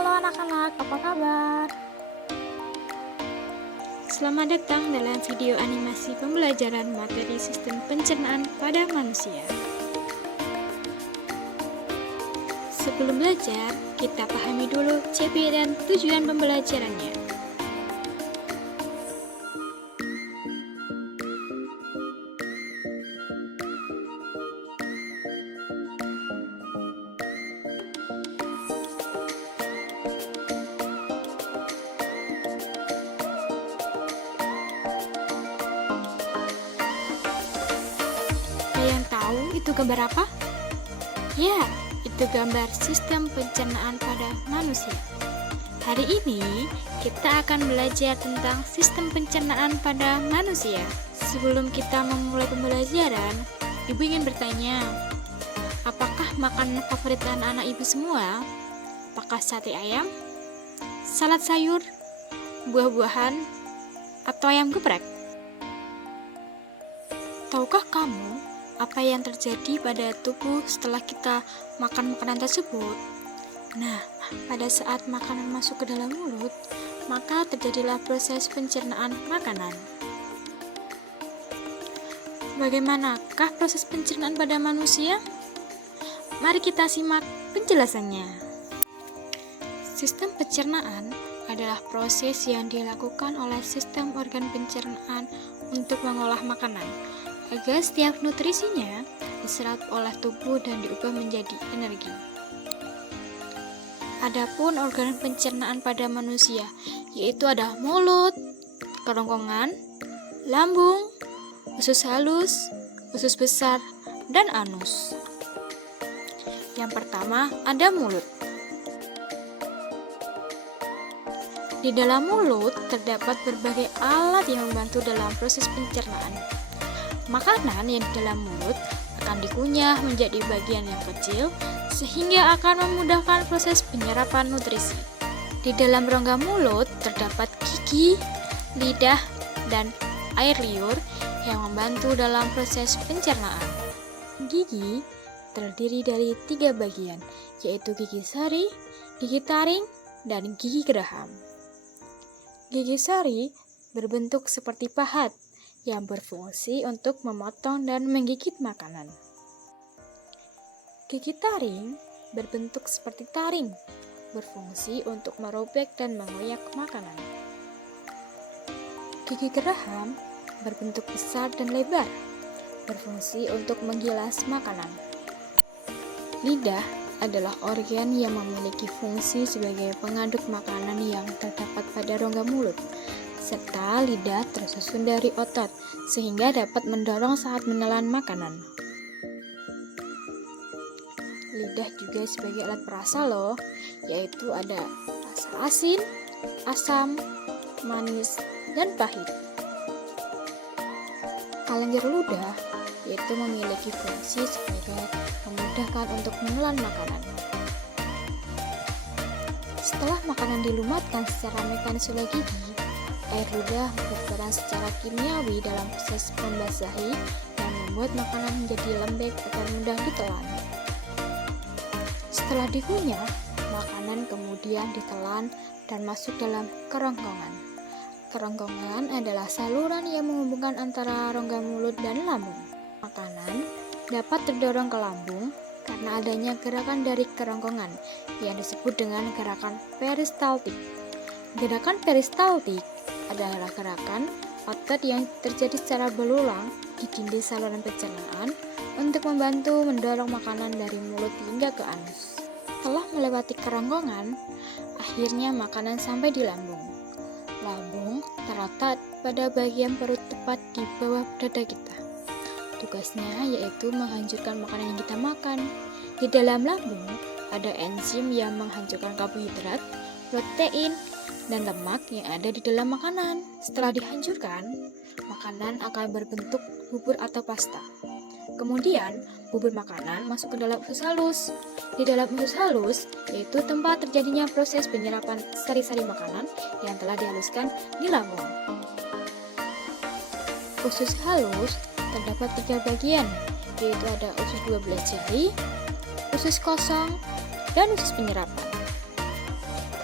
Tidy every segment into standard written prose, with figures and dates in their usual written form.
Halo anak-anak, apa kabar? Selamat datang dalam video animasi pembelajaran materi sistem pencernaan pada manusia. Sebelum belajar, kita pahami dulu CP dan tujuan pembelajarannya. Ada yang tahu itu gambar apa? Ya, itu gambar sistem pencernaan pada manusia. Hari ini kita akan belajar tentang sistem pencernaan pada manusia. Sebelum kita memulai pembelajaran, Ibu ingin bertanya, apakah makanan favorit anak-anak Ibu semua? Apakah sate ayam, salad sayur, buah-buahan, atau ayam geprek? Tahukah kamu apa yang terjadi pada tubuh setelah kita makan makanan tersebut? Nah, pada saat makanan masuk ke dalam mulut, maka terjadilah proses pencernaan makanan. Bagaimanakah proses pencernaan pada manusia? Mari kita simak penjelasannya. Sistem pencernaan adalah proses yang dilakukan oleh sistem organ pencernaan untuk mengolah makanan, agar setiap nutrisinya diserap oleh tubuh dan diubah menjadi energi. Adapun organ pencernaan pada manusia, yaitu ada mulut, kerongkongan, lambung, usus halus, usus besar, dan anus. Yang pertama ada mulut. Di dalam mulut terdapat berbagai alat yang membantu dalam proses pencernaan. Makanan yang di dalam mulut akan dikunyah menjadi bagian yang kecil sehingga akan memudahkan proses penyerapan nutrisi. Di dalam rongga mulut terdapat gigi, lidah, dan air liur yang membantu dalam proses pencernaan. Gigi terdiri dari 3 bagian, yaitu gigi sari, gigi taring, dan gigi geraham. Gigi sari berbentuk seperti pahat yang berfungsi untuk memotong dan menggigit makanan. Gigi taring berbentuk seperti taring, berfungsi untuk merobek dan mengoyak makanan. Gigi geraham berbentuk besar dan lebar, berfungsi untuk menggilas makanan. Lidah adalah organ yang memiliki fungsi sebagai pengaduk makanan yang terdapat pada rongga mulut, serta lidah tersusun dari otot, sehingga dapat mendorong saat menelan makanan. Lidah juga sebagai alat perasa loh, yaitu ada rasa asin, asam, manis, dan pahit. Kelenjar ludah yaitu memiliki fungsi sebagai memudahkan untuk menelan makanan. Setelah makanan dilumatkan secara mekanis oleh gigi, air ludah berperan secara kimiawi dalam proses membasahi dan membuat makanan menjadi lembek agar mudah ditelan. Setelah dikunyah, makanan kemudian ditelan dan masuk dalam kerongkongan. Kerongkongan adalah saluran yang menghubungkan antara rongga mulut dan lambung. Makanan dapat terdorong ke lambung karena adanya gerakan dari kerongkongan yang disebut dengan gerakan peristaltik. Gerakan peristaltik adalah gerakan otot yang terjadi secara berulang di dinding saluran pencernaan untuk membantu mendorong makanan dari mulut hingga ke anus. Setelah melewati kerongkongan, akhirnya makanan sampai di lambung. Lambung terletak pada bagian perut tepat di bawah dada kita. Tugasnya yaitu menghancurkan makanan yang kita makan. Di dalam lambung ada enzim yang menghancurkan karbohidrat, protein, dan lemak yang ada di dalam makanan. Setelah dihancurkan, makanan akan berbentuk bubur atau pasta. Kemudian, bubur makanan masuk ke dalam usus halus. Di dalam usus halus, yaitu tempat terjadinya proses penyerapan sari-sari makanan yang telah dihaluskan di lambung. Usus halus terdapat 3 bagian, yaitu ada usus 12 jari, usus kosong, dan usus penyerapan.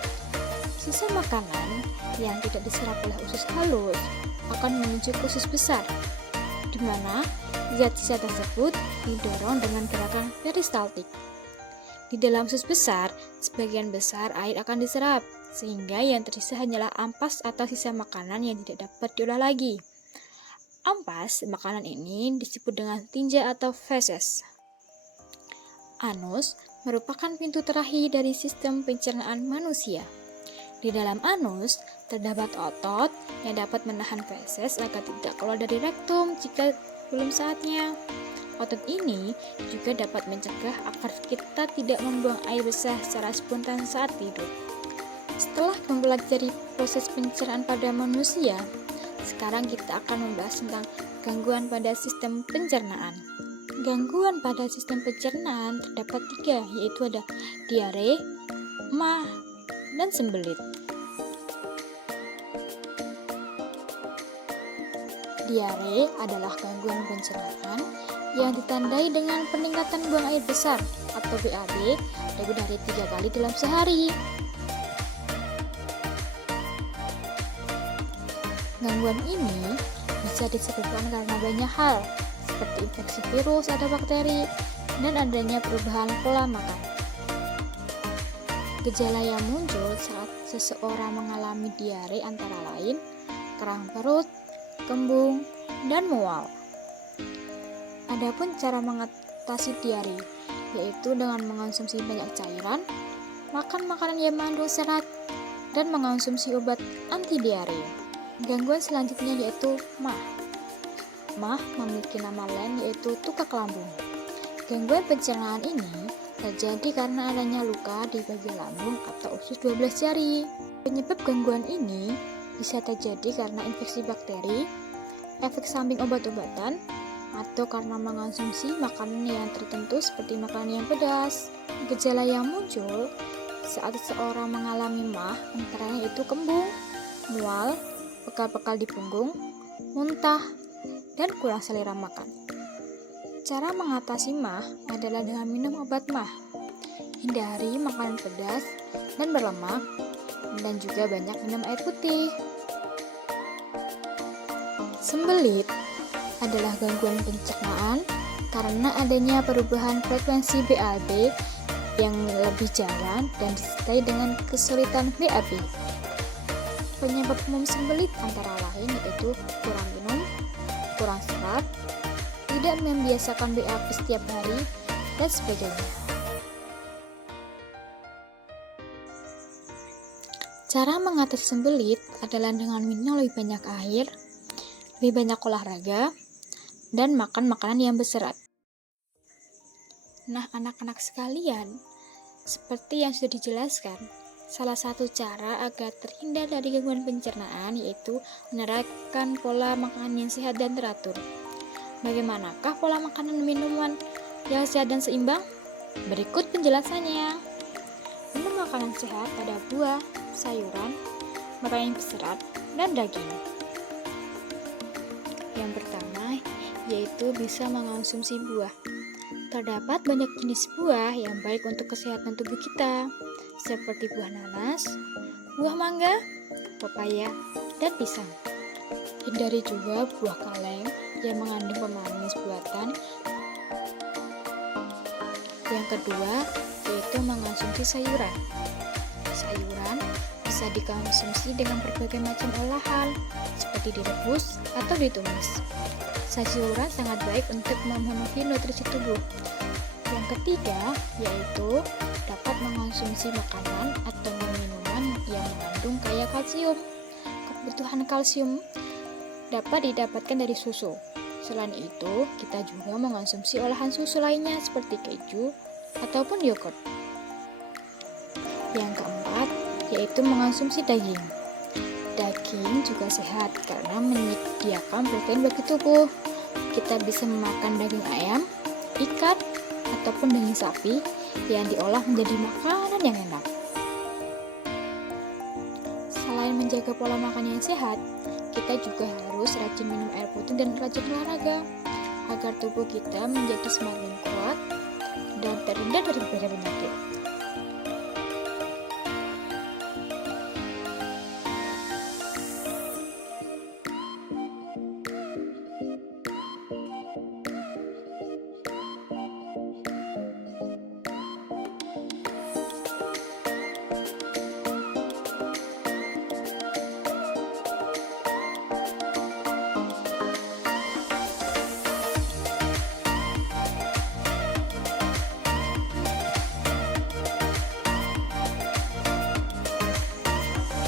Sisa makanan yang tidak diserap oleh usus halus akan menuju ke usus besar, di mana zat sisa tersebut didorong dengan gerakan peristaltik. Di dalam usus besar, sebagian besar air akan diserap, sehingga yang tersisa hanyalah ampas atau sisa makanan yang tidak dapat diolah lagi. Ampas makanan ini disebut dengan tinja atau feses. Anus merupakan pintu terakhir dari sistem pencernaan manusia. Di dalam anus terdapat otot yang dapat menahan feses agar tidak keluar dari rektum jika belum saatnya. Otot ini juga dapat mencegah agar kita tidak membuang air besar secara spontan saat tidur. Setelah mempelajari proses pencernaan pada manusia, sekarang kita akan membahas tentang gangguan pada sistem pencernaan. Gangguan pada sistem pencernaan terdapat 3, yaitu ada diare, MAH, dan sembelit. Diare adalah gangguan pencernaan yang ditandai dengan peningkatan buang air besar atau BAB lebih dari 3 kali dalam sehari. Gangguan ini bisa disebabkan karena banyak hal, seperti infeksi virus atau bakteri, dan adanya perubahan pola makan. Gejala yang muncul saat seseorang mengalami diare antara lain kerang perut, kembung, dan mual. Adapun cara mengatasi diare, yaitu dengan mengonsumsi banyak cairan, makan makanan yang mengandung serat, dan mengonsumsi obat anti diare. Gangguan selanjutnya yaitu MAH. MAH memiliki nama lain yaitu tukak lambung. Gangguan pencernaan ini terjadi karena adanya luka di bagian lambung atau usus 12 jari. Penyebab gangguan ini bisa terjadi karena infeksi bakteri, efek samping obat-obatan, atau karena mengonsumsi makanan yang tertentu seperti makanan yang pedas. Gejala yang muncul saat seseorang mengalami MAH antara lain yaitu kembung, mual, bekal-bekal di punggung, muntah, dan kurang selera makan. Cara mengatasi MAH adalah dengan minum obat MAH. Hindari makanan pedas dan berlemak, dan juga banyak minum air putih. Sembelit adalah gangguan pencernaan karena adanya perubahan frekuensi BAB yang lebih jarang dan disertai dengan kesulitan BAB. Penyebab umum sembelit antara lain yaitu kurang minum, kurang serat, tidak membiasakan BAB setiap hari, dan sebagainya. Cara mengatasi sembelit adalah dengan minum lebih banyak air, lebih banyak olahraga, dan makan makanan yang berserat. Nah, anak-anak sekalian, seperti yang sudah dijelaskan, salah satu cara agar terhindar dari gangguan pencernaan yaitu menerapkan pola makanan yang sehat dan teratur. Bagaimanakah pola makanan dan minuman yang sehat dan seimbang? Berikut penjelasannya. Minum makanan sehat pada buah, sayuran, makanan yang berserat, dan daging. Yang pertama yaitu bisa mengonsumsi buah. Terdapat banyak jenis buah yang baik untuk kesehatan tubuh kita, seperti buah nanas, buah mangga, pepaya, dan pisang. Hindari juga buah kaleng yang mengandung pemanis buatan. Yang kedua yaitu mengonsumsi sayuran. Sayuran bisa dikonsumsi dengan berbagai macam olahan, seperti direbus atau ditumis. Sayuran sangat baik untuk memenuhi nutrisi tubuh. Yang ketiga yaitu dapat mengonsumsi makanan atau minuman yang mengandung kaya kalsium. Kebutuhan kalsium dapat didapatkan dari susu. Selain itu, kita juga mengonsumsi olahan susu lainnya seperti keju ataupun yogurt. Yang keempat yaitu mengonsumsi daging. Daging juga sehat karena menyediakan protein bagi tubuh. Kita bisa memakan daging ayam, ikan, ataupun daging sapi yang diolah menjadi makanan yang enak. Selain menjaga pola makan yang sehat, kita juga harus rajin minum air putih dan rajin olahraga agar tubuh kita menjadi semakin kuat dan terhindar dari berbagai penyakit.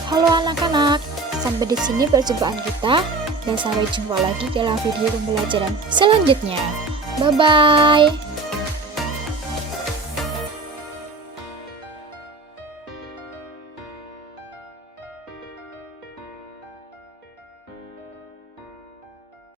Halo anak-anak, sampai di sini perjumpaan kita dan sampai jumpa lagi dalam video pembelajaran selanjutnya. Bye-bye.